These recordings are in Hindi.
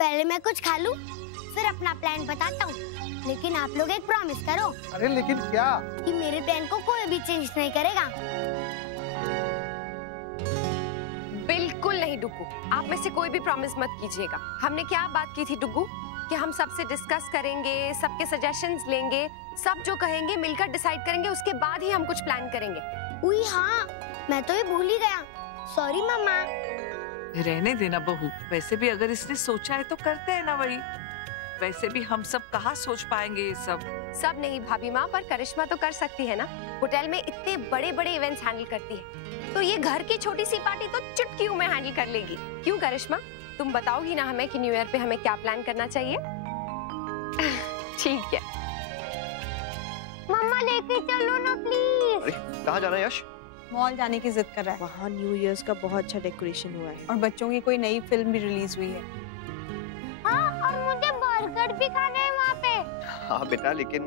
पहले मैं कुछ खा लूं, फिर अपना प्लान बताता हूँ। लेकिन आप लोग एक प्रॉमिस करो। अरे लेकिन क्या? कि मेरे प्लान को कोई भी चेंज नहीं करेगा। बिल्कुल नहीं डुग्गू, आप में से कोई भी प्रॉमिस मत कीजिएगा। हमने क्या बात की थी डुग्गू कि हम सबसे डिस्कस करेंगे, सबके सजेशंस लेंगे, सब जो कहेंगे मिलकर डिसाइड करेंगे, उसके बाद ही हम कुछ प्लान करेंगे। उई हाँ, मैं तो ये भूल ही गया। सॉरी मम्मा। रहने देना बहू, वैसे भी अगर इसने सोचा है तो करते हैं ना वही। वैसे भी हम सब कहाँ सोच पाएंगे ये सब। सब नहीं भाभी माँ, पर करिश्मा तो कर सकती है ना। होटल में इतने बड़े बड़े इवेंट्स हैंडल करती है, तो ये घर की छोटी सी पार्टी तो चुटकियों में हैंडल कर लेगी। क्यों करिश्मा, तुम बताओगी ना हमें कि न्यू ईयर पे हमें क्या प्लान करना चाहिए? ठीक है। मम्मा लेके चलो ना प्लीज। अरे कहाँ जाना है यश? मॉल जाने की जिद कर रहा है। वहाँ न्यू ईयर्स का बहुत अच्छा डेकोरेशन हुआ है और बच्चों की कोई नई फिल्म भी रिलीज हुई है। हाँ, और मुझे बर्गर भी खाना है वहाँ पे। हाँ बेटा, लेकिन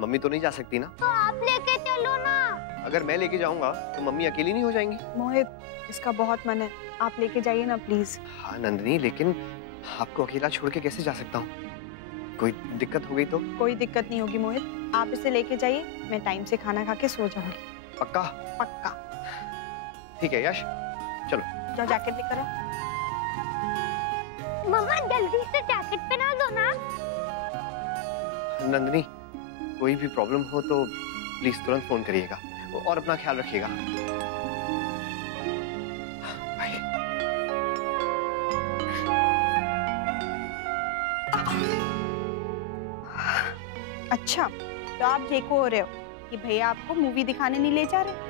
मम्मी तो नहीं जा सकती ना। तो आप लेके चलो ना। अगर मैं लेके जाऊंगा तो मम्मी अकेली नहीं हो जाएंगी। मोहित, इसका बहुत मन है, आप लेके जाइए ना प्लीज। हाँ नंदिनी, लेकिन आपको अकेला छोड़ के कैसे जा सकता हूँ? कोई दिक्कत हो गई तो? कोई दिक्कत नहीं होगी मोहित, आप इसे लेके जाइए, मैं टाइम से खाना खा के सो जाऊंगी। पक्का? पक्का। ठीक है यश, चलो। जाओ जैकेट लेकर आओ। मम्मा जल्दी से जैकेट पहना दो ना। नंदिनी, कोई भी प्रॉब्लम हो तो प्लीज तुरंत फोन करिएगा और अपना ख्याल रखिएगा। अच्छा, तो आप ये को हो रहे हो कि भैया आपको मूवी दिखाने नहीं ले जा रहे?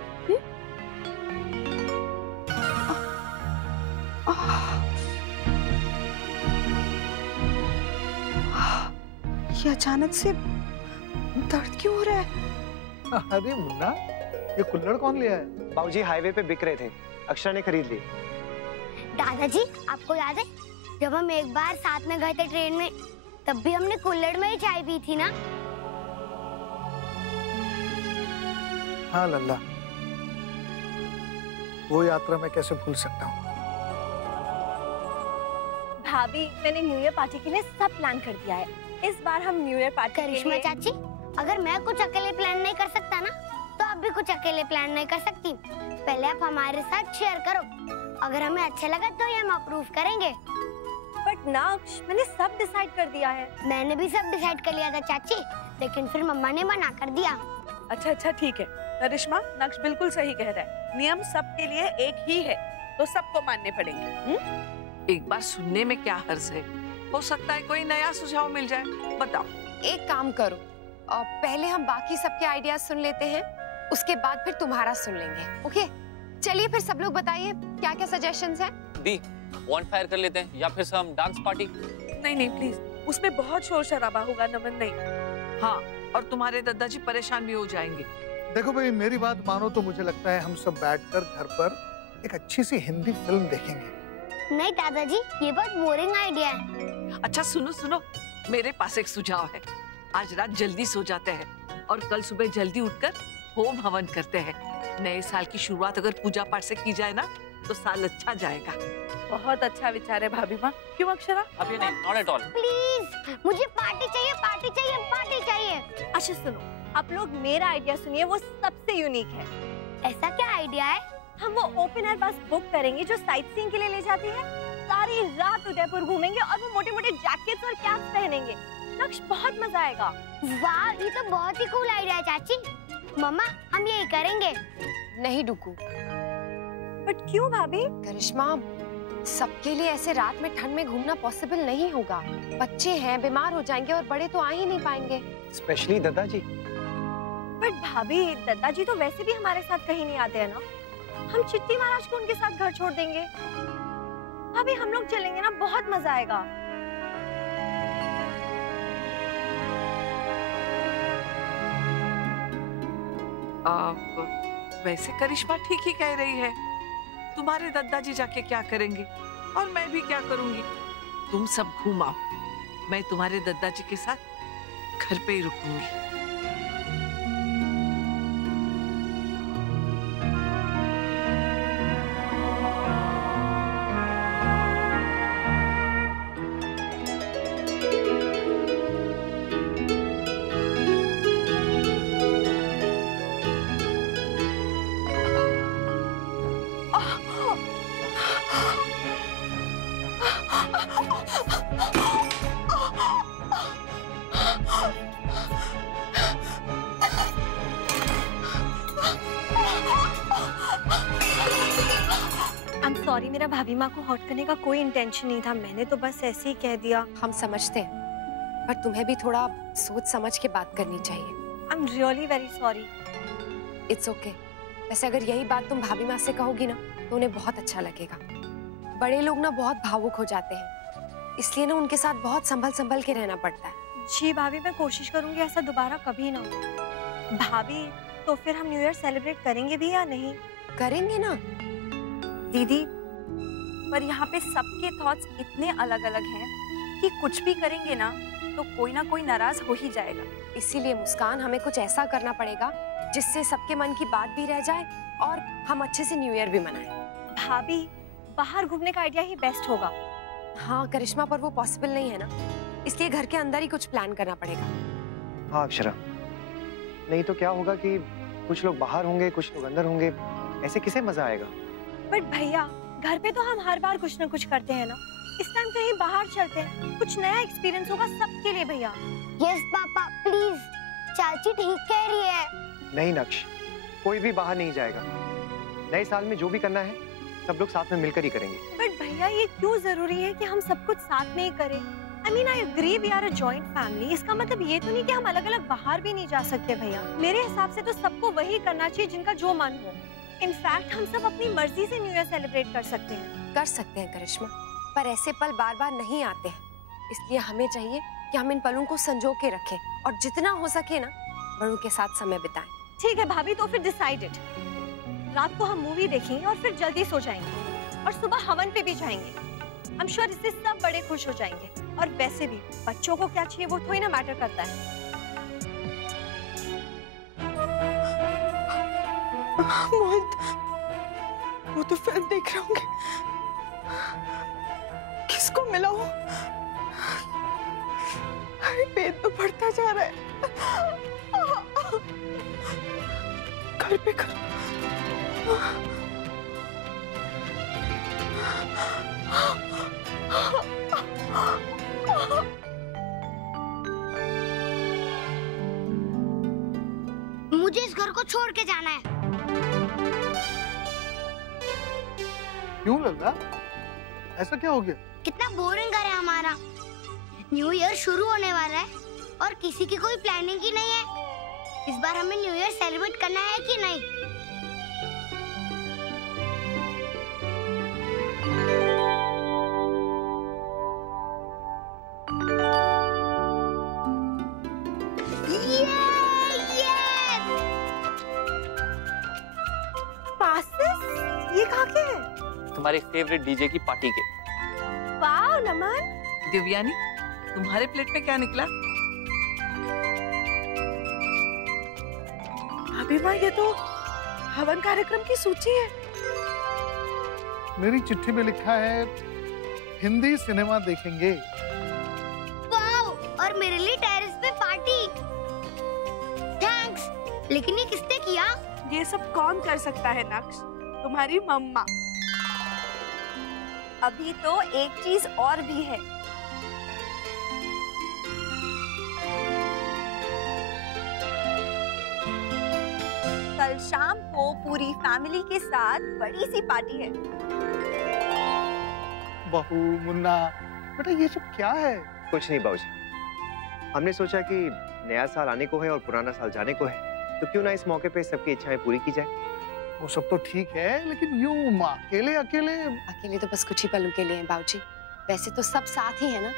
ये अचानक से दर्द क्यों हो रहा है? अरे मुन्ना, ये कुल्हड़ कौन ले आया? बाबूजी हाईवे पे बिक रहे थे, अक्षरा ने खरीद लिए। दादाजी, आपको याद है जब हम एक बार साथ में गए थे ट्रेन में, तब भी हमने कुल्हड़ में ही चाय पी थी ना? हाँ लल्ला, वो यात्रा मैं कैसे भूल सकता हूँ। भाभी, मैंने न्यू ईयर पार्टी के लिए सब प्लान कर दिया है। इस बार हम न्यू ईयर पार्टी करिश्मा चाची, अगर मैं कुछ अकेले प्लान नहीं कर सकता ना, तो आप भी कुछ अकेले प्लान नहीं कर सकती। पहले आप हमारे साथ शेयर करो, अगर हमें अच्छा लगा तो ये हम अप्रूव करेंगे। बट नक्श, मैंने सब डिसाइड कर दिया है। मैंने भी सब डिसाइड कर लिया था चाची, लेकिन फिर मम्मा ने मना कर दिया। अच्छा ठीक है, करिश्मा नक्श बिल्कुल सही कह रहा है। नियम सबके लिए एक ही है, तो सबको मानने पड़ेंगे। एक बार सुनने में क्या हर्ज है, हो सकता है कोई नया सुझाव मिल जाए। बताओ। एक काम करो, पहले हम बाकी सबके आइडियाज सुन लेते हैं, उसके बाद फिर तुम्हारा सुन लेंगे। ओके, चलिए फिर सब लोग बताइए क्या क्या सजेशंस हैं। दी, बॉनफायर कर लेते हैं या फिर से हम डांस पार्टी? नहीं प्लीज, उसमें बहुत शोर शराबा होगा। नमन नहीं। हाँ, और तुम्हारे दादाजी परेशान भी हो जाएंगे। देखो भाई, मेरी बात मानो तो मुझे लगता है हम सब बैठकर घर पर एक अच्छी सी हिंदी फिल्म देखेंगे। नहीं दादाजी, ये बहुत बोरिंग आइडिया है। अच्छा सुनो, मेरे पास एक सुझाव है। आज रात जल्दी सो जाते हैं और कल सुबह जल्दी उठकर होम हवन करते हैं। नए साल की शुरुआत अगर पूजा पाठ से की जाए ना, तो साल अच्छा जाएगा। बहुत अच्छा विचार है भाभी माँ। क्यों अक्षरा? अभी नहीं, नॉट एट ऑल। प्लीज, मुझे पार्टी चाहिए, पार्टी चाहिए, पार्टी चाहिए। अच्छा सुनो, आप लोग मेरा आइडिया सुनिए, वो सबसे यूनिक है। ऐसा क्या आइडिया है? हम वो ओपन एयर बस बुक करेंगे जो साइट सीइंग के लिए ले जाती है। सारी रात उदयपुर घूमेंगे और वो मोटे मोटे जैकेट्स और कैप्स पहनेंगे। नक्श, बहुत मजा आएगा। वाह, ये तो बहुत ही कूल आइडिया है चाची। मम्मा, हम यही करेंगे। नहीं डुग्गू। बट क्यों भाभी? करिश्मा, सबके लिए ऐसे रात में ठंड में घूमना पॉसिबल नहीं होगा। बच्चे हैं, बीमार हो जाएंगे और बड़े तो आ ही नहीं पाएंगे। स्पेशली दादाजी। बट भाभी, दादाजी तो वैसे भी हमारे साथ कहीं नहीं आते हैं ना। हम चिट्टी महाराज को उनके साथ घर छोड़ देंगे। भाभी, हम लोग चलेंगे ना, बहुत मजा आएगा। वैसे करिश्मा ठीक ही कह रही है। तुम्हारे दादाजी जाके क्या करेंगे और मैं भी क्या करूंगी। तुम सब घूमाओ, मैं तुम्हारे दादाजी के साथ घर पे ही रुकूंगी। सॉरी, मेरा भाभी माँ को हर्ट करने का कोई इंटेंशन नहीं था, मैंने तो बस ऐसे ही कह दिया। हम समझते हैं, पर तुम्हें भी थोड़ा सोच समझ के बात करनी चाहिए। I am really very sorry. It's okay. वैसे अगर यही बात तुम भाभी माँ से कहोगी ना तो उन्हें बहुत अच्छा लगेगा। बड़े लोग ना बहुत भावुक हो जाते हैं, इसलिए ना उनके साथ बहुत संभल संभल के रहना पड़ता है। जी भाभी, मैं कोशिश करूंगी ऐसा दोबारा कभी ना हो। भाभी, तो फिर हम न्यू ईयर सेलिब्रेट करेंगे भी या नहीं? करेंगे ना दीदी, पर यहाँ पे सबके थॉट्स इतने अलग अलग हैं कि कुछ भी करेंगे ना तो कोई ना कोई नाराज हो ही जाएगा। इसीलिए मुस्कान, हमें कुछ ऐसा करना पड़ेगा जिससे सबके मन की बात भी रह जाए और हम अच्छे से न्यू ईयर भी मनाएं। भाभी, बाहर घूमने का आइडिया ही बेस्ट होगा। हाँ करिश्मा, पर वो पॉसिबल नहीं है ना, इसलिए घर के अंदर ही कुछ प्लान करना पड़ेगा। हाँ अक्षरा, नहीं तो क्या होगा कि कुछ लोग बाहर होंगे, कुछ लोग अंदर होंगे, ऐसे किसे मजा आएगा? बट भैया, घर पे तो हम हर बार कुछ ना कुछ करते हैं ना, इस टाइम कहीं बाहर चलते हैं, कुछ नया एक्सपीरियंस होगा सबके लिए। भैया यस पापा, प्लीज, चाची ठीक कह रही है। नहीं नक्श, कोई भी बाहर नहीं जाएगा। नए साल में जो भी करना है सब लोग साथ में मिलकर ही करेंगे। बट भैया, ये क्यों जरूरी है कि हम सब कुछ साथ में ही करें? I mean, I agree we are a joint family। इसका मतलब ये तो नहीं कि हम अलग अलग बाहर भी नहीं जा सकते भैया। मेरे हिसाब से तो सबको वही करना चाहिए जिनका जो मन हो। इनफैक्ट हम सब अपनी मर्जी से न्यू ईयर सेलिब्रेट कर सकते हैं। कर सकते हैं करिश्मा, पर ऐसे पल बार बार नहीं आते हैं, इसलिए हमें चाहिए कि हम इन पलों को संजो के रखें और जितना हो सके ना बड़ों के साथ समय बिताएं। ठीक है भाभी, तो फिर डिसाइडेड। रात को हम मूवी देखेंगे और फिर जल्दी सो जाएंगे और सुबह हवन पे भी जाएंगे। I'm sure इससे सब बड़े खुश हो जाएंगे। और वैसे भी बच्चों को क्या चाहिए वो थोड़ी ना मैटर करता है। मोहित, वो तो फिल्म देख रहे होंगे। किसको मिला हो? अरे पेट तो बढ़ता जा रहा है। घर पे कर। मुझे इस घर को छोड़ के जाना है। क्यों लल्ला? ऐसा क्या हो गया? कितना बोरिंग घर है हमारा। न्यू ईयर शुरू होने वाला है और किसी की कोई प्लानिंग ही नहीं है। इस बार हमें न्यू ईयर सेलिब्रेट करना है कि नहीं? ये कहाँ के हैं? तुम्हारे फेवरेट डीजे की पार्टी के। वाह नमन। दिव्यानी, तुम्हारे प्लेट में क्या निकला? अभी माँ, ये तो हवन कार्यक्रम की सूची है। मेरी चिट्ठी में लिखा है हिंदी सिनेमा देखेंगे। वाओ, और मेरे लिए टेरेस पे पार्टी। थैंक्स। लेकिन ये किसने किया? ये सब कौन कर सकता है नक्श? तुम्हारी मम्मा। अभी तो एक चीज और भी है। कल शाम को पूरी फैमिली के साथ बड़ी सी पार्टी है। बहू, मुन्ना, बेटा ये सब क्या है? कुछ नहीं बाबूजी, हमने सोचा कि नया साल आने को है और पुराना साल जाने को है, तो क्यों ना इस मौके पे सबकी इच्छाएं पूरी की जाए। वो सब तो ठीक है, लेकिन यूं अकेले अकेले अकेले तो बस कुछ ही पलों के लिए हैं बाबूजी। वैसे तो सब साथ ही है ना।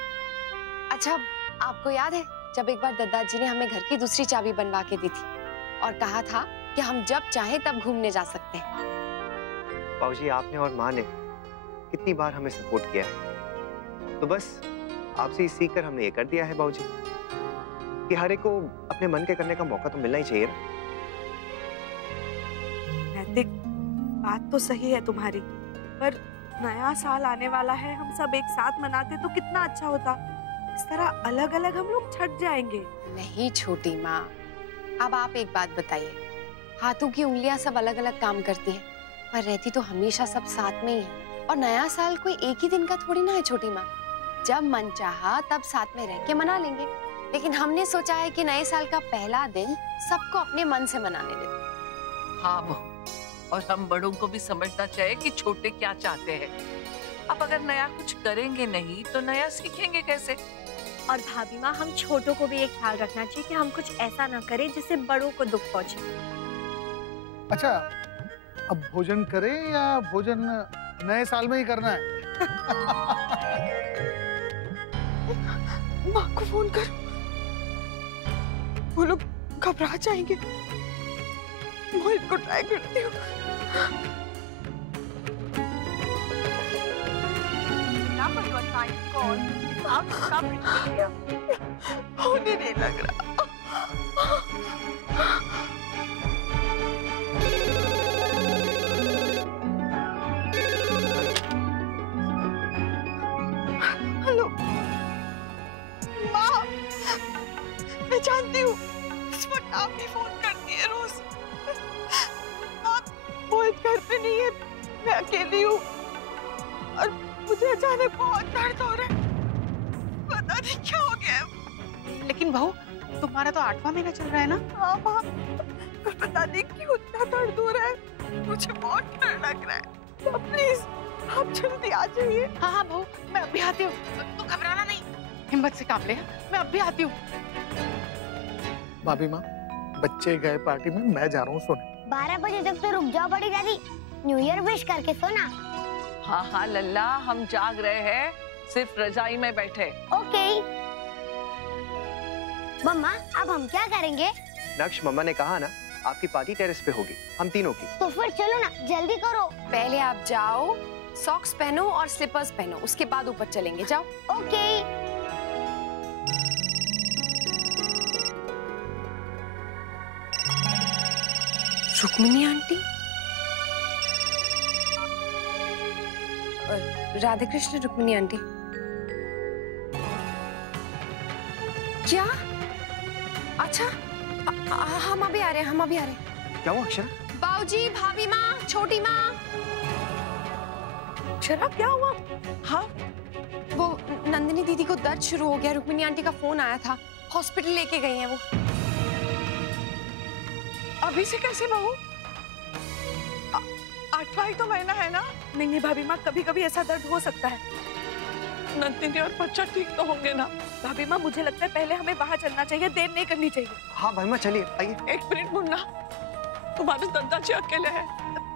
अच्छा, आपको याद है जब एक बार दादाजी ने हमें घर की दूसरी चाबी बनवा के दी थी और कहा था कि हम जब चाहे तब घूमने जा सकते हैं? बाबूजी, आपने और माँ ने कितनी बार हमें सपोर्ट किया है, तो बस आपसे सीख कर हमने ये कर दिया है बाबूजी कि हर एक को अपने मन के करने का मौका तो मिलना ही चाहिए ना। नैतिक, बात तो सही है तुम्हारी, पर नया साल आने वाला है, हम सब एक साथ मनाते तो कितना अच्छा होता। इस तरह अलग अलग हम लोग छट जाएंगे। नहीं छोटी माँ, अब आप एक बात बताइए, हाथों की उंगलियां सब अलग अलग काम करती हैं, पर रहती तो हमेशा सब साथ में ही है। और नया साल कोई एक ही दिन का थोड़ी ना है छोटी माँ, जब मन चाहा तब साथ में रह के मना लेंगे। लेकिन हमने सोचा है कि नए साल का पहला दिन सबको अपने मन से मनाने दें। हाँ बहू, और हम बड़ों को भी समझना चाहिए कि छोटे क्या चाहते हैं। अब अगर नया कुछ करेंगे नहीं तो नया सीखेंगे कैसे? और भाभी माँ, हम छोटों को भी ये ख्याल रखना चाहिए कि हम कुछ ऐसा ना करें जिससे बड़ों को दुख पहुंचे। अच्छा, अब भोजन करें या भोजन नए साल में ही करना है? माँ को फोन कर, वो लोग घबरा जाएंगे। मोहित को ट्राई करती हूँ। होने नहीं लग रहा। हेलो माँ, मैं जानती हूँ इस वक्त आप भी फोन करती है रोज। आप मोहित घर पे नहीं है, मैं अकेली हूँ और मुझे अचानक बहुत दर्द हो रहा है, पता नहीं क्या हो गया है। लेकिन बहू, तुम्हारा तो 8वां महीना चल रहा है ना? हाँ माँ, पर पता नहीं क्यों इतना दर्द हो रहा है, मुझे बहुत डर लग रहा है। तो प्लीज आप जल्दी आ जाइए। हाँ हाँ बहू, मैं अभी आती हूँ, तू घबराना नहीं, हिम्मत से काम ले, मैं अभी आती हूँ। भाभी माँ, बच्चे गए पार्टी में, मैं जा रहा हूँ सोने। 12 बजे तक तो रुक जाओ बड़ी दादी, न्यू ईयर विश करके सोना। हाँ हाँ लल्ला, हम जाग रहे हैं, सिर्फ रजाई में बैठे। ओके मम्मा, अब हम क्या करेंगे? नक्श, मम्मा ने कहा ना आपकी पार्टी टेरेस पे होगी, हम तीनों की। तो फिर चलो ना, जल्दी करो। पहले आप जाओ, सॉक्स पहनो और स्लीपर्स पहनो, उसके बाद ऊपर चलेंगे। जाओ। Okay. Rukmini aunty, Radhe Krishna. Rukmini aunty, क्या? अच्छा, हम अभी आ रहे हैं, हम अभी आ रहे हैं। क्या हुआ अक्षरा? बाऊजी, भाभी माँ, छोटी माँ। अक्षरा, क्या हुआ? हाँ, वो नंदिनी दीदी को दर्द शुरू हो गया, रुक्मिणी आंटी का फोन आया था, हॉस्पिटल लेके गई हैं वो। अभी से कैसे बहू? 8वां ही तो महीना है ना? नहीं नहीं भाभी माँ, कभी कभी ऐसा दर्द हो सकता है। नंदिनी और बच्चा ठीक तो होंगे ना? भाभी माँ, मुझे लगता है पहले हमें बाहर चलना चाहिए, देर नहीं करनी चाहिए। हाँ भाई माँ, चलिए आइए। 1 मिनट मुन्ना, तुम्हारे दादाजी अकेले हैं।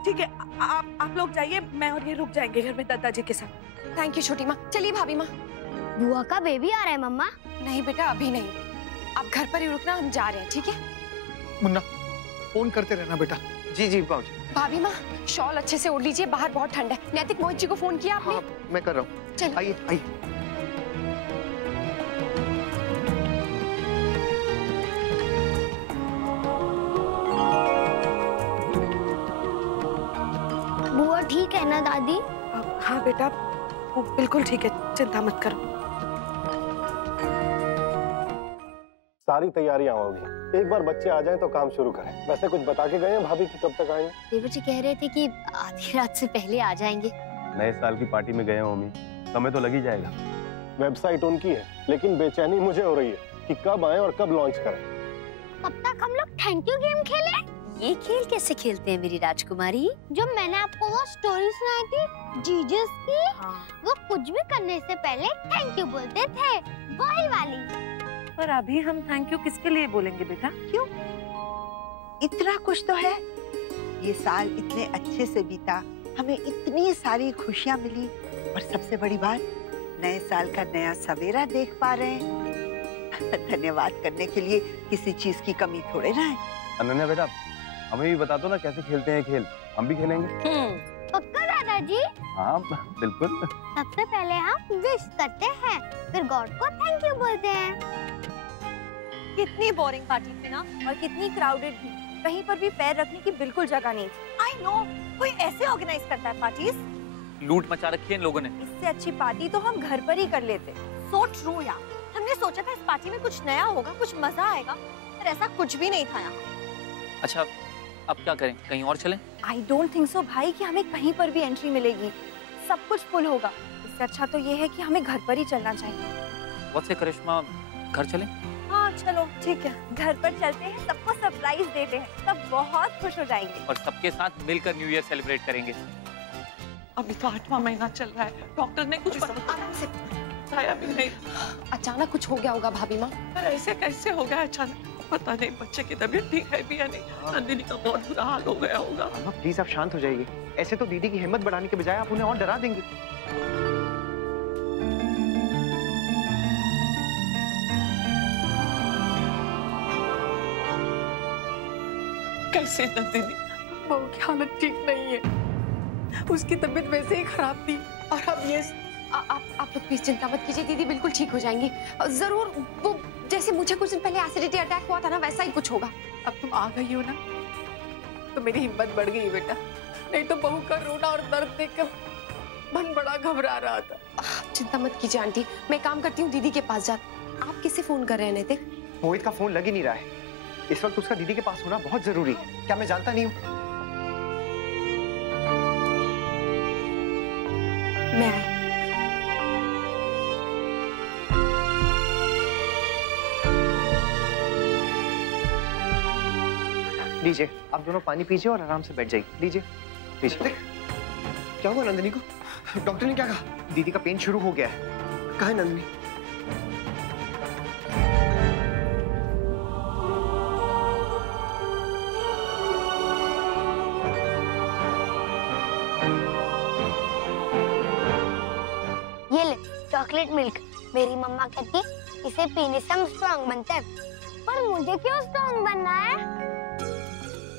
ठीक है, आप लोग जाइए, मैं और ये रुक जाएंगे घर में दादाजी के साथ। थैंक यू छोटी माँ। चलिए भाभी माँ। बुआ का बेबी आ रहा है मम्मा। नहीं बेटा, अभी नहीं, आप घर पर ही रुकना, हम जा रहे हैं। ठीक है मुन्ना, फोन करते रहना बेटा। जी जी बाबूजी। भाभी माँ, शॉल अच्छे से ओढ़ लीजिए, बाहर बहुत ठंड है। नैतिक, मोहित जी को फोन किया आपने? हाँ, मैं कर रहा हूँ। चलिए आइए आइए। बुआ ठीक है ना दादी? हाँ बेटा, वो बिल्कुल ठीक है, चिंता मत करो। सारी तैयारियां होगी, एक बार बच्चे आ जाएं तो काम शुरू करें। वैसे कुछ बता के गए हैं भाभी की कब तक आएंगे? देवर जी कह रहे थे कि आधी रात से पहले आ जाएंगे। नए साल की पार्टी में गए होंगे, समय तो लग ही जाएगा। वेबसाइट उनकी है, लेकिन बेचैनी मुझे हो रही है कि कब आए और कब लॉन्च करें। कब तक हम लोग थैंक यू गेम खेले? ये खेल कैसे खेलते हैं मेरी राजकुमारी? जो मैंने आपको वो स्टोरी सुनाई थी जीजस की, वो कुछ भी करने से पहले थैंक यू बोलते थे, वही वाली। पर अभी हम थैंक यू किसके लिए बोलेंगे बेटा? क्यों? इतना कुछ तो है, ये साल इतने अच्छे से बीता, हमें इतनी सारी खुशियां मिली, और सबसे बड़ी बात, नए साल का नया सवेरा देख पा रहे हैं। धन्यवाद करने के लिए किसी चीज की कमी थोड़े ना है। अनन्या बेटा, हमें भी बता दो ना कैसे खेलते हैं खेल, हम भी खेलेंगे। पक्का दादाजी? हाँ बिल्कुल। सबसे पहले हम विश करते हैं, फिर गॉड को थैंक यू बोलते हैं। कितनी बोरिंग पार्टी थी ना, और कितनी क्राउडेड भी, कहीं पर भी पैर रखने की बिल्कुल जगह नहीं थी। आई नो, कोई ऐसे ऑर्गेनाइज करता है पार्टीज? लूट मचा रखी है इन लोगों ने। इससे अच्छी पार्टी तो हम घर पर ही कर लेते। सो ट्रू यार, हमने सोचा था इस पार्टी में कुछ नया होगा, कुछ मजा आएगा, पर ऐसा कुछ भी नहीं था यहाँ। अच्छा, अब क्या करें, कहीं और चलें? आई डोंट थिंक सो भाई कि हमें कहीं पर भी एंट्री मिलेगी, सब कुछ फुल होगा। इससे अच्छा तो ये है कि हमें घर पर ही चलना चाहिए। बहुत से करिश्मा, घर चलें? हाँ चलो ठीक है, घर पर चलते हैं, सबको सरप्राइज देते हैं, सब बहुत खुश हो जाएंगे और सबके साथ मिलकर न्यू ईयर सेलिब्रेट करेंगे। अभी तो 8वां महीना चल रहा है, डॉक्टर ने कुछ आराम से बताया भी नहीं। अचानक कुछ हो गया होगा भाभी माँ। ऐसे कैसे हो गया अचानक? पता नहीं बच्चे की तबीयत ठीक है भी या नहीं। नंदिनी का बहुत बुरा हाल हो गया होगा। अम्मा प्लीज आप शांत हो जाइए। ऐसे तो दीदी की हिम्मत बढ़ाने के बजाय आप उन्हें और डरा देंगी। कैसे नंदिनी? बहू की हालत ठीक नहीं है, उसकी तबीयत वैसे ही खराब थी और अब ये आप लोग प्लीज चिंता मत कीजिए, दीदी बिल्कुल ठीक हो जाएंगी। जरूर वो जैसे मुझे कुछ दिन पहले एसिडिटी अटैक हुआ था ना, वैसा ही कुछ होगा। अब तुम आ गई हो ना तो मेरी हिम्मत बढ़ गई बेटा, नहीं तो बहू का रोना और दर्द देखकर मन बड़ा घबरा रहा था। चिंता मत कीजिए आंटी, मैं काम करती हूँ दीदी के पास जाकर। आप किसे फोन कर रहे हैं नैतिक? मोहित का फोन लग ही नहीं रहा है। इस वक्त उसका दीदी के पास होना बहुत जरूरी है। क्या मैं जानता नहीं हूँ? मैं आई। लीजिए, आप दोनों पानी पीजिए और आराम से बैठ जाइए। लीजिए लीजिए। क्या हुआ नंदिनी को? डॉक्टर ने क्या कहा? दीदी का पेन शुरू हो गया है। कहाँ है नंदिनी? ये ले चॉकलेट मिल्क। मेरी मम्मा कहती इसे पीने से हम स्ट्रॉन्ग बनते हैं। पर मुझे क्यों स्ट्रॉन्ग बनना है?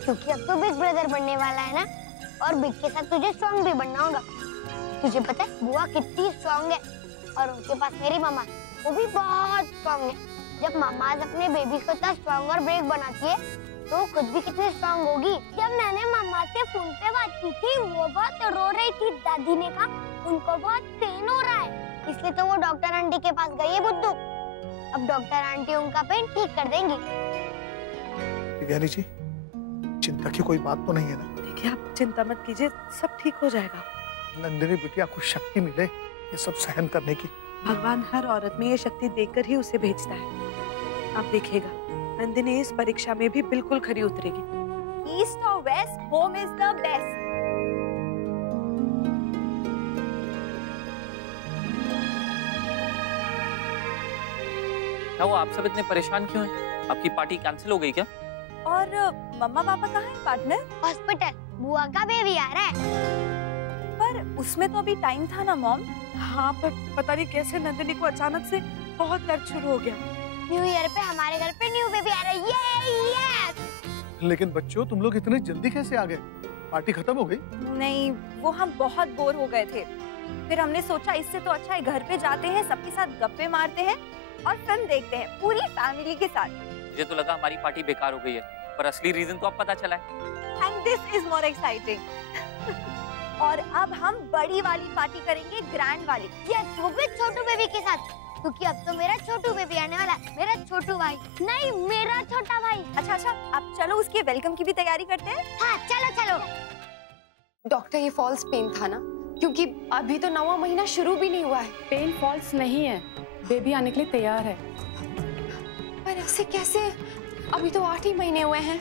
क्योंकि अब तो बिग ब्रदर बनने वाला है ना, और बिग के साथ तुझे स्ट्रॉन्ग भी बनना होगा। तुझे पता है बुआ कितनी स्ट्रॉन्ग है, और उनके पास मेरी मम्मा वो भी बहुत स्ट्रॉन्ग है। जब मम्मा अपने बेबी को इतना स्ट्रॉन्ग और ब्रेक बनाती है तो खुद भी कितनी स्ट्रॉन्ग होगी। जब मैंने मम्मा से फोन पे बात की थी, वो बहुत रो रही थी। दादी ने कहा उनको बहुत पेन हो रहा है, इसलिए तो वो डॉक्टर आंटी के पास गई है बुद्धू। अब डॉक्टर आंटी उनका पेन ठीक कर देंगी। यानी जी चिंता की कोई बात तो नहीं है ना? देखिए आप चिंता मत कीजिए, सब ठीक हो जाएगा। नंदिनी बिटिया को शक्ति मिले ये सब सहन करने की। भगवान हर औरत में ये शक्ति देकर ही उसे भेजता है। आप देखिएगा नंदिनी इस परीक्षा में भी बिल्कुल खरी उतरेगी। ईस्ट और west, home is the best. क्या वो आप सब इतने परेशान क्यों हैं? आपकी पार्टी कैंसिल हो गई क्या? और मम्मा पापा कहाँ हैं पार्टनर? हॉस्पिटल, बुआ का बेबी आ रहा है। पर उसमें तो अभी टाइम था ना मॉम। हाँ पर पता नहीं कैसे नंदिनी को अचानक से बहुत दर्द शुरू हो गया। न्यू ईयर पे हमारे घर पे न्यू बेबी आ रहा है। ये लेकिन बच्चों तुम लोग इतने जल्दी कैसे आ गए? पार्टी खत्म हो गई? नहीं, वो हम बहुत बोर हो गए थे, फिर हमने सोचा इससे तो अच्छा है घर पे जाते हैं, सबके साथ गप्पे मारते हैं और फिल्म देखते हैं पूरी फैमिली के साथ। मुझे तो लगा हमारी पार्टी बेकार हो गई है, पर असली रीजन तो अब पता चला है। And this is more exciting. और अब हम बड़ी वाली पार्टी करेंगे, ग्रैंड वाली। यस, वो भी छोटू बेबी के साथ, क्योंकि अब तो मेरा छोटू बेबी आने वाला है। मेरा छोटू भाई नहीं, मेरा छोटा भाई। अच्छा, अब चलो उसके वेलकम की भी तैयारी करते हैं। हाँ चलो चलो। डॉक्टर ये फॉल्स पेन था ना, क्योंकि अभी तो 9वां महीना शुरू भी नहीं हुआ है। पेन फॉल्स नहीं है, बेबी आने के लिए तैयार है। पर ऐसे कैसे? अभी तो 8 ही महीने हुए हैं।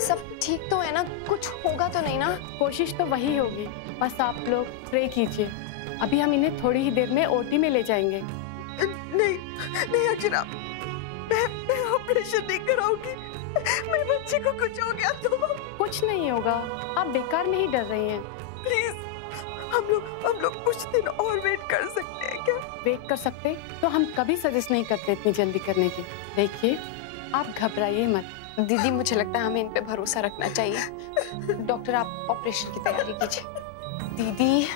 सब ठीक तो है ना? कुछ होगा तो नहीं ना? कोशिश तो वही होगी, बस आप लोग प्रे कीजिए। अभी हम इन्हें थोड़ी ही देर में ओटी में ले जाएंगे। नहीं अक्षरा, मैं ऑपरेशन नहीं कराऊंगी। मेरे बच्चे को कुछ हो गया तो? कुछ नहीं होगा, आप बेकार में ही डर रही हैं। प्लीज हम लोग कुछ दिन और वेट कर सकते हैं क्या? वेट कर सकते तो हम कभी सजेस्ट नहीं करते इतनी जल्दी करने की। देखिए आप घबराइए मत। दीदी मुझे लगता है हमें इन पे भरोसा रखना चाहिए। डॉक्टर आप ऑपरेशन की तैयारी कीजिए। दीदी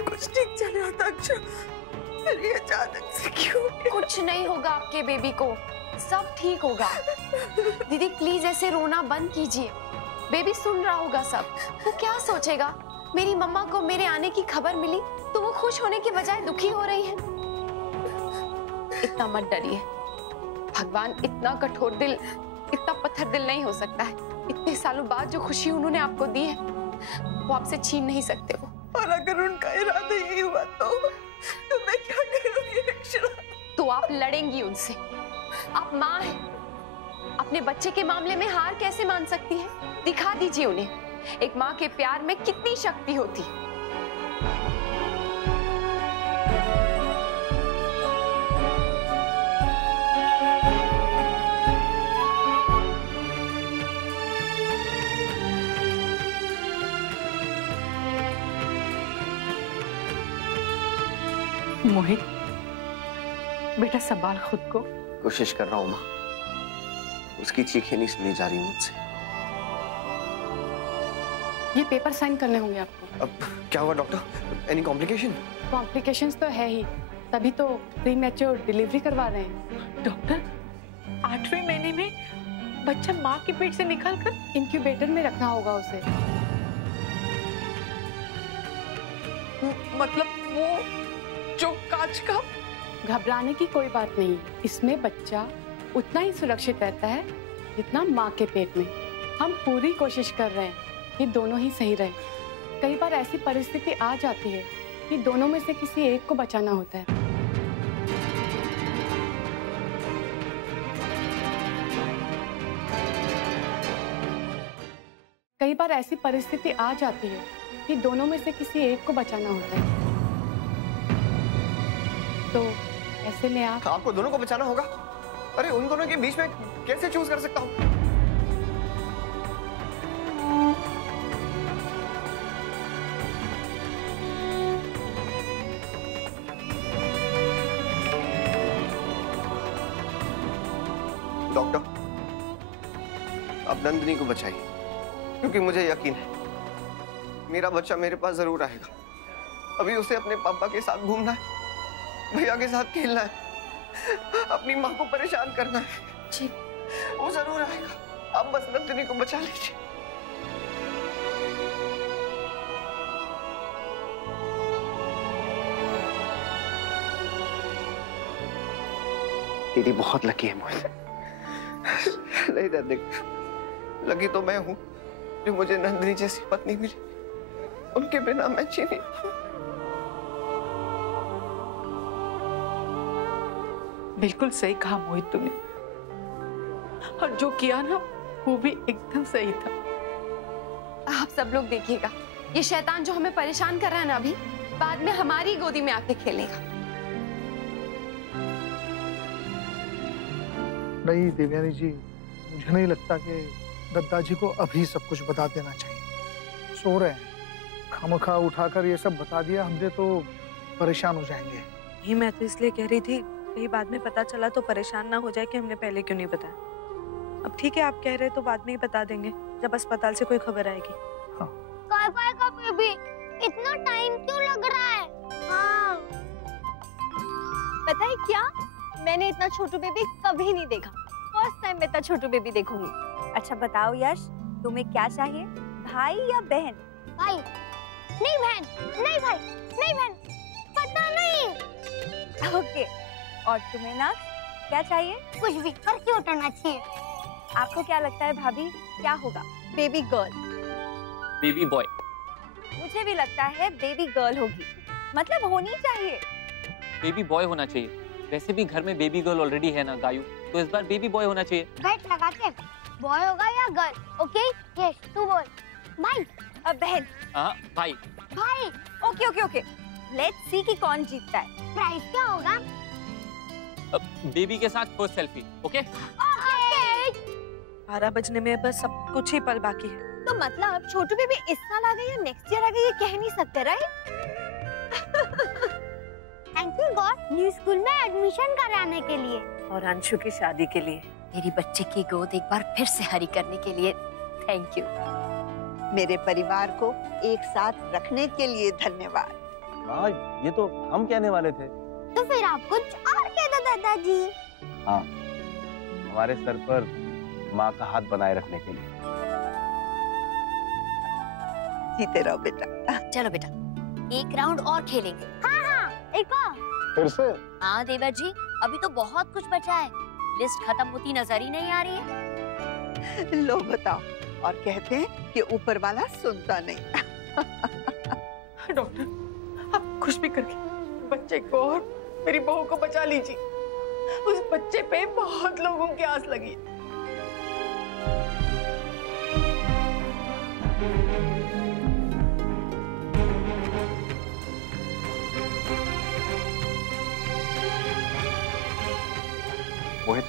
कुछ ठीक चल रहा था अक्षर, फिर ये अचानक से क्यों? कुछ नहीं होगा आपके बेबी को, सब ठीक होगा। दीदी प्लीज ऐसे रोना बंद कीजिए, बेबी सुन रहा होगा सब। वो क्या सोचेगा? मेरी मम्मा को मेरे आने की खबर मिली तो वो खुश होने के बजाय दुखी हो रही है। इतना मत डरिए, भगवान इतना कठोर दिल, इतना पत्थर दिल नहीं हो सकता है। इतने सालों बाद जो खुशी उन्होंने आपको दी है वो आपसे छीन नहीं सकते वो। और अगर उनका लड़ेंगी उनसे। आप माँ हैं, अपने बच्चे के मामले में हार कैसे मान सकती हैं? दिखा दीजिए उन्हें एक माँ के प्यार में कितनी शक्ति होती है। मोहित, बेटा संभाल खुद को। कोशिश कर रहा हूँ माँ, उसकी चीखें नहीं सुनी जा रही मुझसे। ये पेपर साइन करने होंगे आपको। अब क्या हुआ डॉक्टर? Any complication? कॉम्प्लिकेशंस तो है ही, तभी तो प्रीमैच्योर डिलीवरी करवा रहे हैं। डॉक्टर, 8वें महीने में बच्चा माँ के पेट से निकालकर इंक्यूबेटर में रखना होगा उसे। मतलब वो जो कांच का? घबराने की कोई बात नहीं, इसमें बच्चा उतना ही सुरक्षित रहता है जितना माँ के पेट में। हम पूरी कोशिश कर रहे हैं कि दोनों ही सही रहें। कई बार ऐसी परिस्थिति आ जाती है कि दोनों में से किसी एक को बचाना होता है। कई बार ऐसी परिस्थिति आ जाती है कि दोनों में से किसी एक को बचाना होता है। तो ऐसे में आपको दोनों को बचाना होगा? अरे उन दोनों के बीच में कैसे चूज कर सकता हूँ? डॉक्टर, अब नंदिनी को बचाइए, क्योंकि मुझे यकीन है मेरा बच्चा मेरे पास जरूर आएगा। अभी उसे अपने पापा के साथ घूमना है, भैया के साथ खेलना है, अपनी माँ को परेशान करना है। जी, वो जरूर आएगा। आप बस नंदिनी को बचा लीजिए। दीदी बहुत लकी है मोहित। नहीं रहने, लकी तो मैं हूँ जो मुझे नंदिनी जैसी पत्नी मिली। उनके बिना मैं जी नहीं। बिल्कुल सही कहा मोहित तूने, और जो किया ना वो भी एकदम सही था। आप सब लोग देखिएगा, ये शैतान जो हमें परेशान कर रहा है ना, अभी बाद में हमारी गोदी में आके खेलेगा। नहीं देवयानी जी, मुझे नहीं लगता कि दद्दा जी को अभी सब कुछ बता देना चाहिए। सो रहे हैं, खामखा उठाकर ये सब बता दिया हमने तो परेशान हो जाएंगे। ये मैं तो इसलिए कह रही थी, कहीं बाद में पता चला तो परेशान ना हो जाए कि हमने पहले क्यों नहीं बताया। अब ठीक है, आप कह रहे तो बाद में ही बता देंगे जब अस्पताल से कोई खबर आएगी। हाँ। काय का बेबी, इतना टाइम क्यों लग रहा है? हाँ। पता है क्या, मैंने इतना छोटू बेबी कभी नहीं देखा। फर्स्ट टाइम मैं इतना छोटू बेबी देखूंगी। अच्छा बताओ यश, तुम्हें क्या चाहिए, भाई या बहन? भाई। नहीं बहन, नहीं भाई, नहीं बहन, पता नहीं। ओके, और तुम्हें ना क्या चाहिए? कुछ भी, पर क्यों उठना चाहिए? आपको क्या लगता है भाभी, क्या होगा? Baby girl. Baby boy. मुझे भी लगता है बेबी गर्ल होगी, मतलब होनी चाहिए। बेबी बॉय होना चाहिए। वैसे भी घर में बेबी गर्ल ऑलरेडी है ना गायू, तो इस बार बेबी बॉय होना चाहिए। राइट लगा के, बॉय होगा या गर्ल? ओके, यस तू बोल। भाई। बहन। हाँ भाई। भाई। Okay okay okay, let's see कि कौन जीतता है। प्राइस क्या होगा? बेबी के साथ फर्स्ट सेल्फी। ओके? ओके। 12 बजने में बस सब कुछ ही पल बाकी है। तो मतलब छोटू बेबी इस साल आ गई या नेक्स्ट ईयर आ गई, ये कह नहीं सकते, right? Thank you God, new school में एडमिशन कराने के लिए और अंशु की शादी के लिए। मेरी बच्चे की गोद एक बार फिर से हरी करने के लिए थैंक यू। मेरे परिवार को एक साथ रखने के लिए धन्यवाद। हाँ, ये तो हम कहने वाले थे। तो फिर आप कुछ और कह दो दादाजी। हाँ, हमारे सर पर माँ का हाथ बनाए रखने के लिए। जीते रहो बेटा। चलो बेटा, एक राउंड और खेलेंगे। हाँ हाँ, एक और। फिर से? हाँ देवर जी, अभी तो बहुत कुछ बचा है, लिस्ट खत्म होती नजर ही नहीं आ रही है। लो बताओ, और कहते हैं कि ऊपर वाला सुनता नहीं। डॉक्टर, आप कुछ भी करके बच्चे को और मेरी बहू को बचा लीजिए। उस बच्चे पे बहुत लोगों की आस लगी है। मोहित,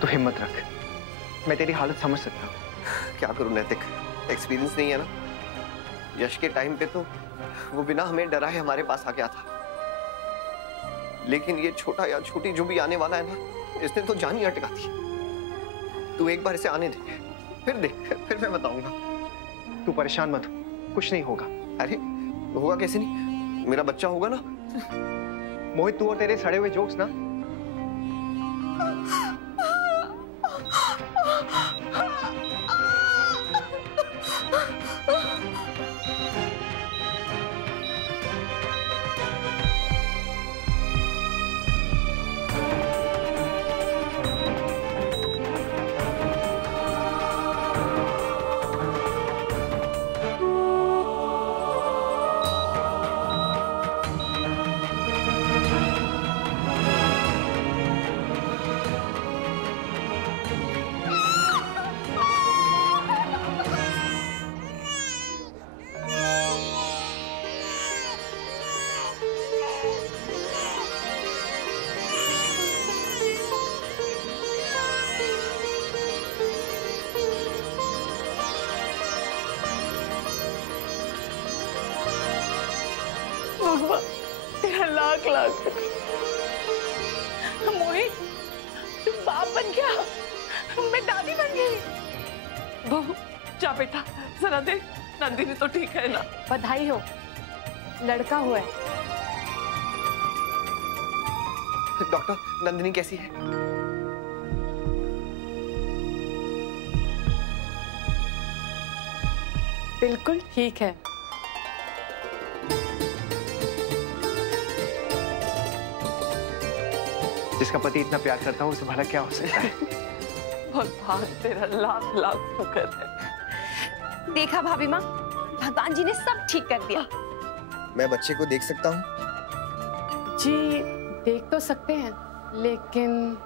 तू हिम्मत रख, मैं तेरी हालत समझ सकता हूँ। क्या करूं नैतिक, एक्सपीरियंस नहीं है ना। यश के टाइम पे तो वो बिना हमें डराए हमारे पास आ गया था, लेकिन ये छोटा या छोटी जो भी आने वाला है ना, इसने तो जान ही अटका दी। तू एक बार इसे आने दे, फिर देख, फिर मैं बताऊंगा। तू परेशान मत हो, कुछ नहीं होगा। अरे होगा कैसे नहीं, मेरा बच्चा होगा ना। मोहित, तू और तेरे सड़े हुए जोक्स ना, तेरा लाख लाख मोहित, तू बाप बन गया, मैं दादी बन गई। बहू जा बेटा, जरा देख नंदिनी तो ठीक है ना। बधाई हो, लड़का हुआ है। डॉक्टर, नंदिनी कैसी है? बिल्कुल ठीक है। जिसका पति इतना प्यार करता है उसे भला क्या हो सकता है। भगवान तेरा लाख लाख शुक्र है। देखा भाभी माँ, भगवान जी ने सब ठीक कर दिया। मैं बच्चे को देख सकता हूँ? जी देख तो सकते हैं, लेकिन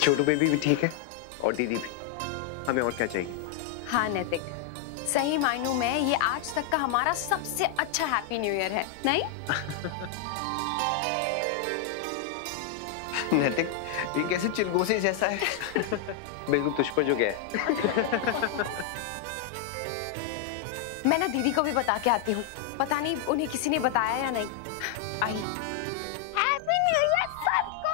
छोटू बेबी भी ठीक है और दीदी भी, हमें और क्या चाहिए। हाँ नैतिक, सही मायनों में ये आज तक का हमारा सबसे अच्छा हैप्पी न्यू ईयर है, नहीं? नैतिक, ये कैसे चिलगोजे जैसा है। बिल्कुल तुझ पर जो गया है। मैं ना दीदी को भी बता के आती हूँ, पता नहीं उन्हें किसी ने बताया या नहीं। आई हैप्पी न्यू ईयर सबको।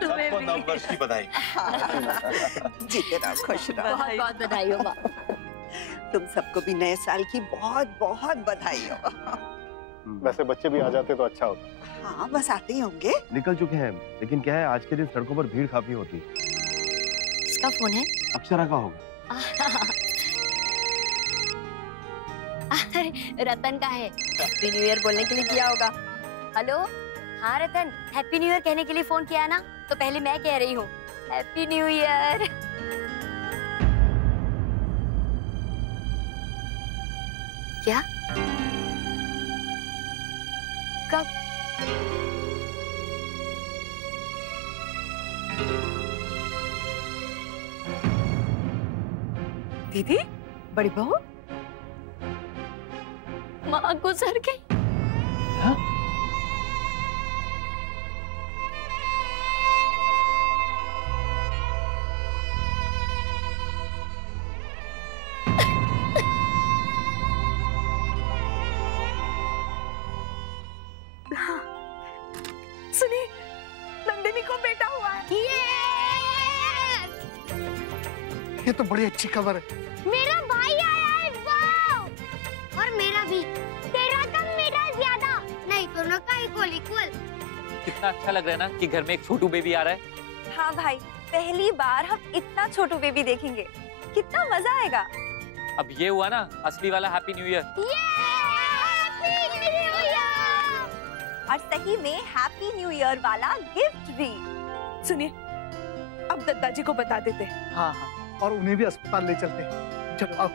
सबको नववर्ष की बधाई। जीते रहो, खुश रहो। बहुत बहुत बधाई हो माँ। तुम सबको भी नए साल की बहुत बहुत बधाई हो। वैसे बच्चे भी आ जाते तो अच्छा होता। हाँ, बस आते ही होंगे। निकल चुके हैं, लेकिन क्या है आज के दिन सड़कों पर भीड़ काफी होती है। किसका फोन है? अक्षरा का होगा। अरे रतन का है, हैप्पी न्यू ईयर बोलने के लिए किया होगा। हेलो, हाँ रतन, हैप्पी न्यू ईयर कहने के लिए फोन किया ना, तो पहले मैं कह रही हूँ हैप्पी न्यू ईयर। क्या? कब? दीदी, बड़ी बहू, माँ गुजर गई। हाँ? सुनिए, नंदिनी को बेटा हुआ है। ये तो बड़ी अच्छी खबर है। मेरा भाई आया है, वाओ! और मेरा भी। तेरा तो मेरा ज्यादा, नहीं दोनों का इक्वल। कितना अच्छा लग रहा है ना कि घर में एक छोटू बेबी आ रहा है। हाँ भाई, पहली बार हम इतना छोटू बेबी देखेंगे, कितना मजा आएगा। अब ये हुआ ना असली वाला happy new year. Happy new year. और सही में हैप्पी न्यू ईयर वाला गिफ्ट भी। सुनिए, अब दद्दा जी को बता देते हैं। हाँ हाँ, और उन्हें भी अस्पताल ले चलते हैं। चलो आओ।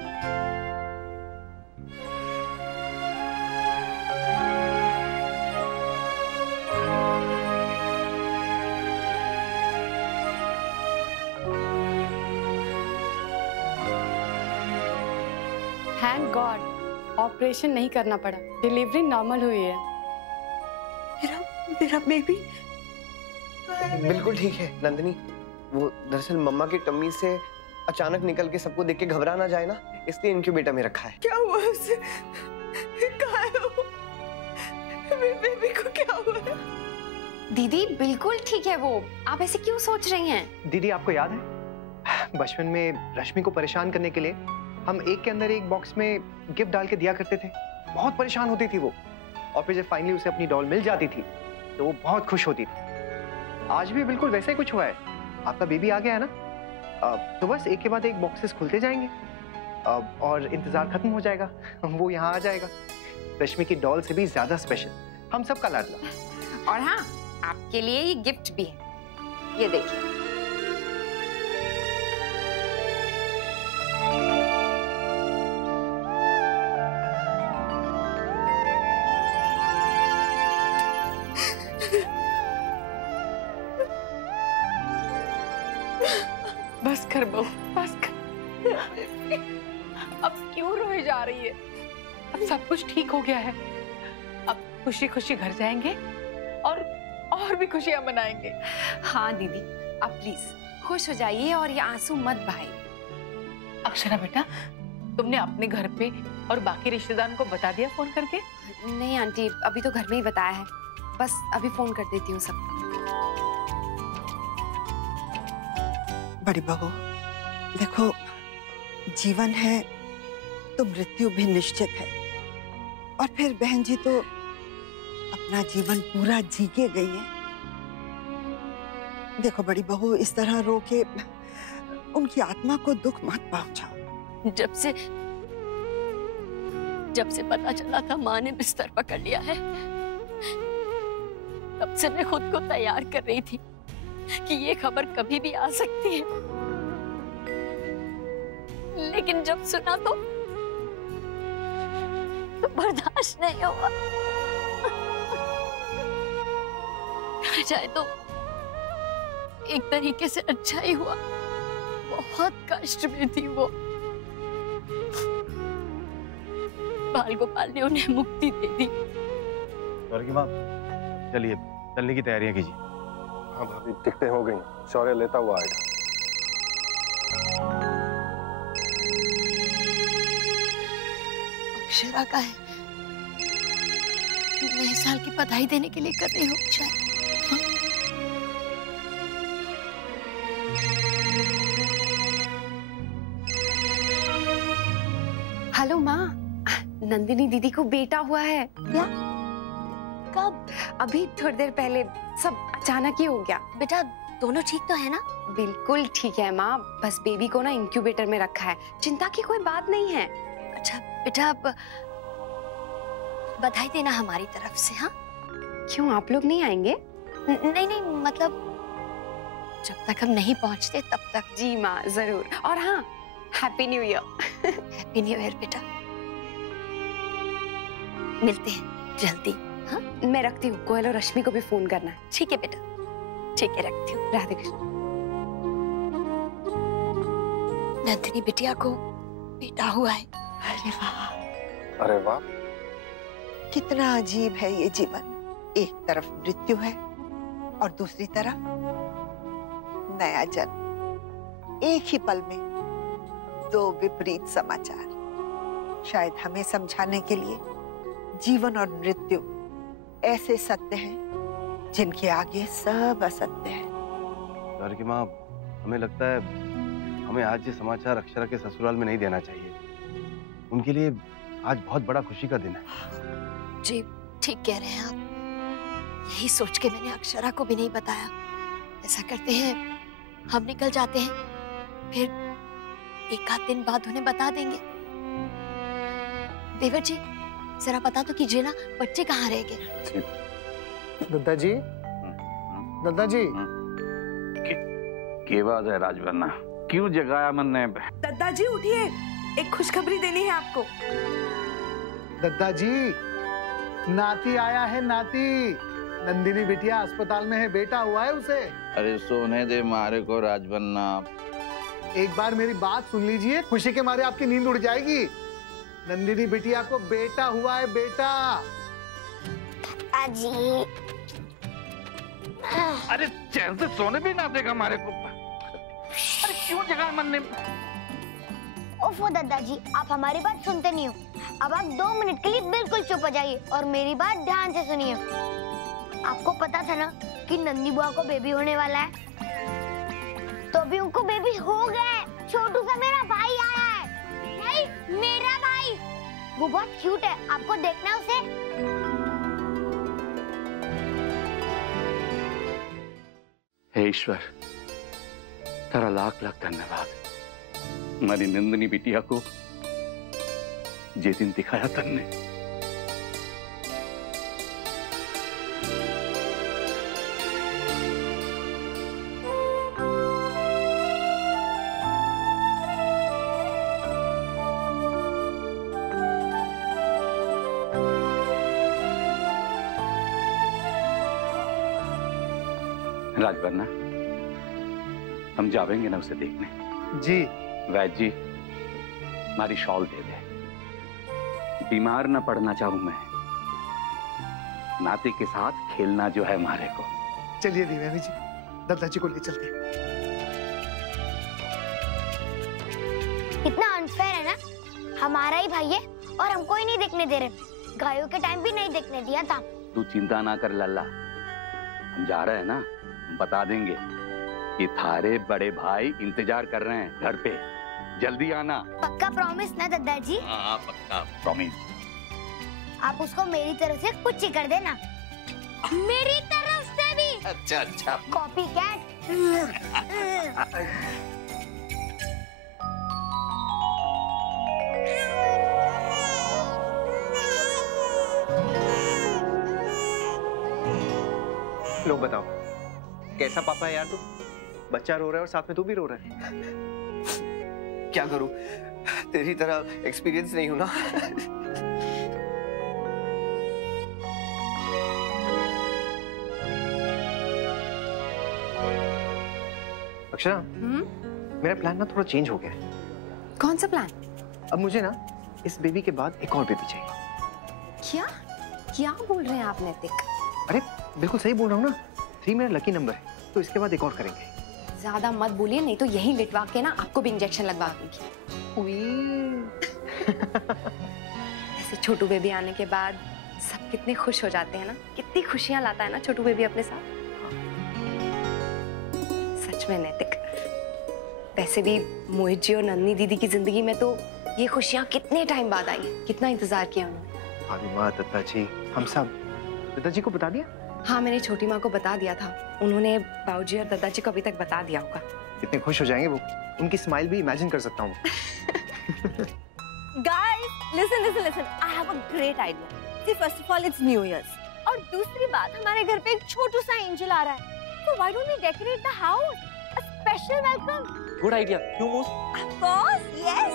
थैंक गॉड ऑपरेशन नहीं करना पड़ा, डिलीवरी नॉर्मल हुई है। मेरा बेबी बिल्कुल ठीक है नंदिनी। वो दरअसल मम्मा की टम्मी से अचानक निकल के सबको देख के घबरा ना जाए ना, इसलिए इनक्यूबेटर में रखा है। क्या हुआ उसे? कहाँ है वो? मेरे बेबी को क्या हुआ है? दीदी बिल्कुल ठीक है वो, आप ऐसे क्यों सोच रही हैं? दीदी आपको याद है बचपन में रश्मि को परेशान करने के लिए हम एक के अंदर एक बॉक्स में गिफ्ट डाल के दिया करते थे। बहुत परेशान होती थी वो, और फिर जब फाइनली उसे अपनी डॉल मिल जाती थी तो वो बहुत खुश होती थी। आज भी बिल्कुल वैसा ही कुछ हुआ है। आपका बेबी आ गया है ना, तो बस एक के बाद एक बॉक्सेस खुलते जाएंगे और इंतजार खत्म हो जाएगा। वो यहाँ आ जाएगा, रश्मि की डॉल से भी ज्यादा स्पेशल, हम सबका लाडला। और हाँ, आपके लिए ये गिफ्ट भी है, ये देखिए। बस कर बहू, बस कर। अब क्यों रोए जा रही है? अब सब कुछ ठीक हो गया है। अब खुशी खुशी घर जाएंगे और भी खुशियां मनाएंगे। हाँ दीदी, अब प्लीज खुश हो जाइए और ये आंसू मत बहाइए। अक्षरा बेटा, तुमने अपने घर पे और बाकी रिश्तेदारों को बता दिया फोन करके? नहीं आंटी, अभी तो घर में ही बताया है, बस अभी फोन कर देती हूँ सबको। बड़ी बहू, देखो जीवन है तो मृत्यु भी निश्चित है, और फिर बहन जी तो अपना जीवन पूरा जी के गई है। देखो बड़ी बहू, इस तरह रो के उनकी आत्मा को दुख मत पहुंचाओ। जब से पता चला था माँ ने बिस्तर पकड़ लिया है, तब से मैं खुद को तैयार कर रही थी कि ये खबर कभी भी आ सकती है, लेकिन जब सुना तो बर्दाश्त नहीं हुआ। चाहे तो एक तरीके से अच्छा ही हुआ, बहुत कष्ट में थी वो। बाल गोपाल ने उन्हें मुक्ति दे दी। की माँ, चलिए चलने की तैयारियां कीजिए। हाँ भाभी, टिकटें हो गई, शौर्य लेता हुआ आएगा। अक्षरा का है, नए साल की बधाई देने के लिए कर रही हूँ शायद। हेलो माँ, नंदिनी दीदी को बेटा हुआ है। क्या? कब? अभी थोड़ी देर पहले। सब अचानक ही हो गया। बेटा दोनों ठीक तो है ना? बिल्कुल ठीक है माँ, बस बेबी को ना इंक्यूबेटर में रखा है, चिंता की कोई बात नहीं है। अच्छा बेटा, अब बधाई देना हमारी तरफ से। हाँ, क्यों आप लोग नहीं आएंगे? नहीं, मतलब जब तक हम नहीं पहुंचते तब तक। जी माँ जरूर। और हाँ, happy new year. Happy new year बेटा, मिलते हैं जल्दी। हाँ, मैं रखती हूँ, कोयल और रश्मि को भी फोन करना है। ठीक है बेटा, ठीक है, रखती हूँ। राधे कृष्ण। नंदिनी बिटिया को बेटा हुआ है। अरे वाह, अरे वाह, कितना अजीब है ये जीवन। एक तरफ मृत्यु है और दूसरी तरफ नया जन्म। एक ही पल में दो विपरीत समाचार। शायद हमें समझाने के लिए जीवन और मृत्यु ऐसे सत्य हैं जिनके आगे सब असत्य है। की माँ, हमें लगता है हमें आज ये समाचार अक्षरा के ससुराल में नहीं देना चाहिए। उनके लिए आज बहुत बड़ा खुशी का दिन है। जी ठीक कह रहे हैं आप, यही सोच के मैंने अक्षरा को भी नहीं बताया। ऐसा करते हैं, हम निकल जाते हैं, फिर एक आध दिन बाद उन्हें बता देंगे। देवर जी, जरा बता तो कीजिए ना, बच्चे कहाँ रह गए? दद्दा जी, दद्दा जी। क्या बात है राजवन्ना, क्यों जगाया मन ने? दद्दा जी उठिए, एक खुशखबरी देनी है आपको। दद्दा जी, नाती आया है, नाती। नंदिनी बिटिया अस्पताल में है, बेटा हुआ है उसे। अरे सोने दे मारे को राजवन्ना। एक बार मेरी बात सुन लीजिए, खुशी के मारे आपकी नींद उड़ जाएगी। नंदिनी बिटिया को बेटा हुआ है, बेटा। जी। अरे चैन से सोने भी ना देगा हमारे को। अरे क्यों जगा मन ने? ओफो दद्दा जी, आप हमारी बात सुनते नहीं हो। अब आप 2 मिनट के लिए बिल्कुल चुप हो जाइए और मेरी बात ध्यान से सुनिए। आपको पता था ना कि नंदी बुआ को बेबी होने वाला है, तो अभी उनको बेबी हो गया है। छोटू सा मेरा भाई आया है। नहीं, मेरा भाई। वो बहुत क्यूट है, आपको देखना है उसे। हे ईश्वर, तेरा लाख लाख धन्यवाद। हमारी नंदिनी बिटिया को जे दिन दिखाया तन्ने। राजवन्ना, हम जावेंगे ना उसे देखने? जी। वैद्य जी, हमारी शॉल दे दे। बीमार न पड़ना चाहूं मैं। नाते के साथ खेलना जो है हमारे को। चलिए देवयानी जी, दद्दा जी को ले चलते हैं। इतना अनफेयर है ना, हमारा ही भाई है और हमको ही नहीं देखने दे रहे। गायों के टाइम भी नहीं देखने दिया था। तू चिंता ना कर लल्ला, हम जा रहे हैं ना, हम बता देंगे कि थारे बड़े भाई इंतजार कर रहे हैं घर पे। जल्दी आना। पक्का प्रॉमिस ना दद्दा जी? हाँ पक्का प्रॉमिस। आप उसको मेरी तरफ से कुछ ही कर देना। मेरी तरफ से भी। अच्छा अच्छा। Copy cat. लो बताओ, कैसा पापा है यार तू? बच्चा रो रहा है और साथ में तू भी रो रहा है। क्या करूं, तेरी तरह एक्सपीरियंस नहीं हूं ना। अक्षरा, मेरा प्लान ना थोड़ा चेंज हो गया है। कौन सा प्लान? अब मुझे ना इस बेबी के बाद एक और बेबी चाहिए। क्या क्या बोल रहे हैं आप नैतिक? अरे बिल्कुल सही बोल रहा हूँ ना, 3 मेरा लकी नंबर है, तो इसके बाद एक और करेंगे। ज्यादा मत बोलिए, नहीं तो यही लिटवा के ना आपको भी इंजेक्शन लगवा दूंगी। ऐसे छोटू बेबी आने के बाद सब कितने खुश हो जाते हैं ना, कितनी खुशियां लाता है ना छोटू बेबी अपने साथ। सच में नैतिक, वैसे भी मोहित जी और नन्नी दीदी की जिंदगी में तो ये खुशियां कितने टाइम बाद आई, कितना इंतजार किया उन्होंने। भाभी माँ, दत्ता जी, हम सब। दत्ता जी को बता दिया? हाँ, मैंने छोटी माँ को बता दिया था। उन्होंने बाबूजी और दादाजी को अभी तक बता दिया होगा। कितने खुश हो जाएंगे वो, उनकी स्माइल भी इमेजिन कर सकता हूँ। Guys, listen. I have a great idea. See, first of all, it's New Year's. और दूसरी बात, हमारे घर पे एक छोटू सा एंजल आ रहा है। So why don't we decorate the house? A special welcome. Good idea. क्यों मूस? Of course, yes.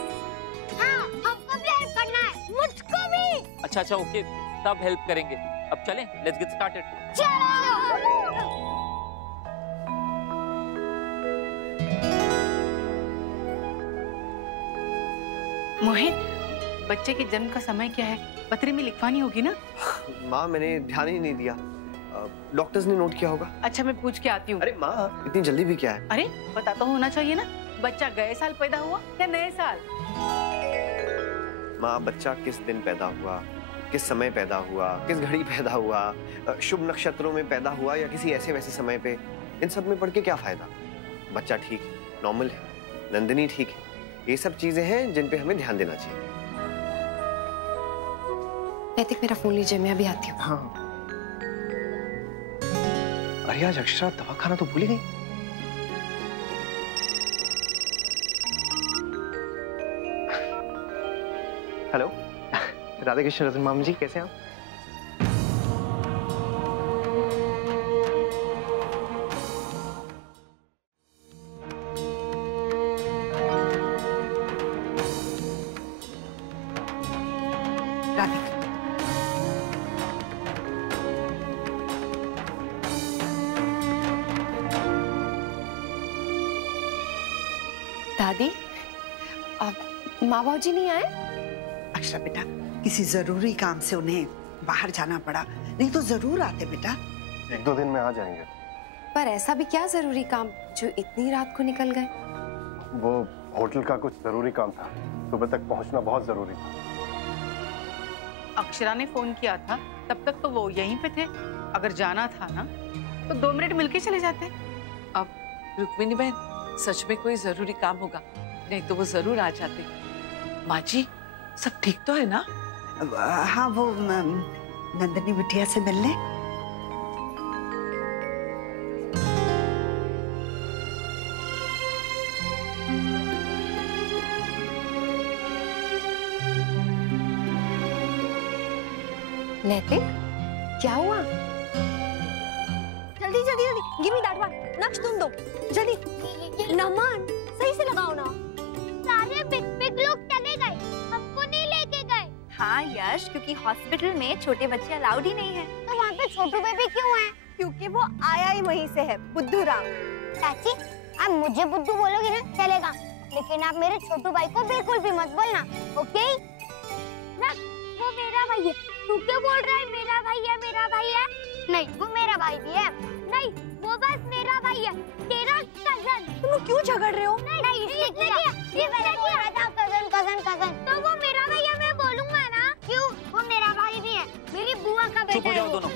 हाँ, हमको भी हेल्प करना है, मुझको भी। अच्छा ओके, सब हेल्प करेंगे। अब चलें, लेट्स गेट स्टार्टेड। मोहित, बच्चे के जन्म का समय क्या है? पत्र में लिखवानी होगी ना? माँ, मैंने ध्यान ही नहीं दिया। डॉक्टर्स ने नोट किया होगा। अच्छा, मैं पूछ के आती हूँ। अरे माँ, इतनी जल्दी भी क्या है? अरे पता तो होना चाहिए ना, बच्चा गए साल पैदा हुआ या नए साल? माँ, बच्चा किस दिन पैदा हुआ, किस समय पैदा हुआ, किस घड़ी पैदा हुआ, शुभ नक्षत्रों में पैदा हुआ या किसी ऐसे वैसे समय पे, इन सब में पढ़ के क्या फायदा? बच्चा ठीक है, नॉर्मल है, नंदिनी ठीक है, ये सब चीजें हैं जिन पे हमें ध्यान देना चाहिए। नैतिक, मेरा फोन लीजिए, मैं अभी आती हूँ। हाँ। अरे आज अक्षरा दवा खाना तो भूल ही गई। हेलो, राधे कृष्ण रतन माम जी, कैसे हैं आप? दादी, माँ बाबूजी नहीं आए? अक्षरा बेटा, किसी जरूरी काम से उन्हें बाहर जाना पड़ा, नहीं तो जरूर आते बेटा। 1-2 दिन में आ जाएंगे। पर ऐसा भी क्या जरूरी काम जो इतनी रात को निकल गए? वो होटल का कुछ जरूरी काम था, सुबह तक पहुंचना बहुत जरूरी था। अक्षरा ने फोन किया था, तब तक तो वो यहीं पे थे। अगर जाना था ना तो 2 मिनट मिलके चले जाते। अब रुक्मिणी बहन, सच में कोई जरूरी काम होगा, नहीं तो वो जरूर आ जाते। माँ जी, सब ठीक तो है ना? हाँ, वो नंदिनी बिटिया से मिलने। नैतिक, क्या हुआ? जल्दी जल्दी जल्दी, गिव मी दैट वन। नक्श तुम दो, जल्दी। नमन, सही से लगाओ ना। सारे बिग लोग चले गए, हमको नहीं लेके गए। हाँ यश, क्योंकि हॉस्पिटल में छोटे बच्चे अलाउड ही नहीं है। तो वहाँ पे छोटू बेबी क्यों है? क्योंकि वो आया ही वहीं से है, बुद्धू राम। चाची, आप मुझे बुद्धू बोलोगे ना चलेगा, लेकिन आप मेरे छोटू भाई को बिल्कुल भी मत बोलना, ओके? वो मेरा भाई है। तू क्यों बोल रहा है मेरा भाई है, मेरा भाई है? नहीं, वो मेरा भाई भी है। नहीं, वो बस मेरा भाई है, तेरा कजन। तुम क्यों झगड़ रहे हो? नहीं, इसने किया। ये मैंने बोल रहा था कजन कजन कजन। तो वो मेरा भाई है, मैं बोलूंगा ना। क्यों? वो मेरा भाई भी है, मेरी बुआ का बेटा है। चुप हो जाओ दोनों।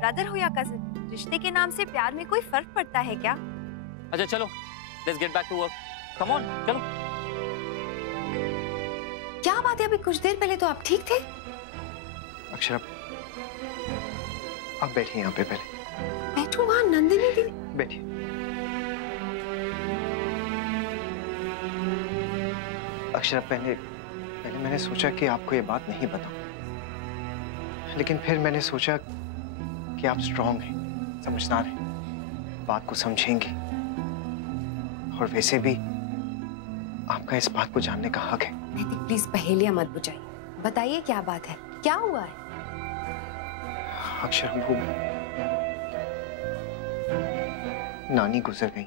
ब्रदर हो या कजिन, रिश्ते के नाम से प्यार में कोई फर्क पड़ता है क्या? अच्छा चलो, let's get back to work. Come on, चलो। क्या बात है, अभी कुछ देर पहले तो आप ठीक थे। अक्षरा, आप बैठिए यहाँ पे पहले। बैठू वहाँ, नंदिनी दीदी। बैठिए। अक्षरा, पहले मैंने सोचा कि आपको ये बात नहीं बताऊं, लेकिन फिर मैंने सोचा कि आप स्ट्रांग हैं, समझदार हैं, बात को समझेंगी, और वैसे भी आपका इस बात को जानने का हक है। नैतिक, प्लीज पहेलियां मत बुझाइए, बताइए क्या बात है, क्या हुआ है? अक्षर, वो नानी गुजर गई।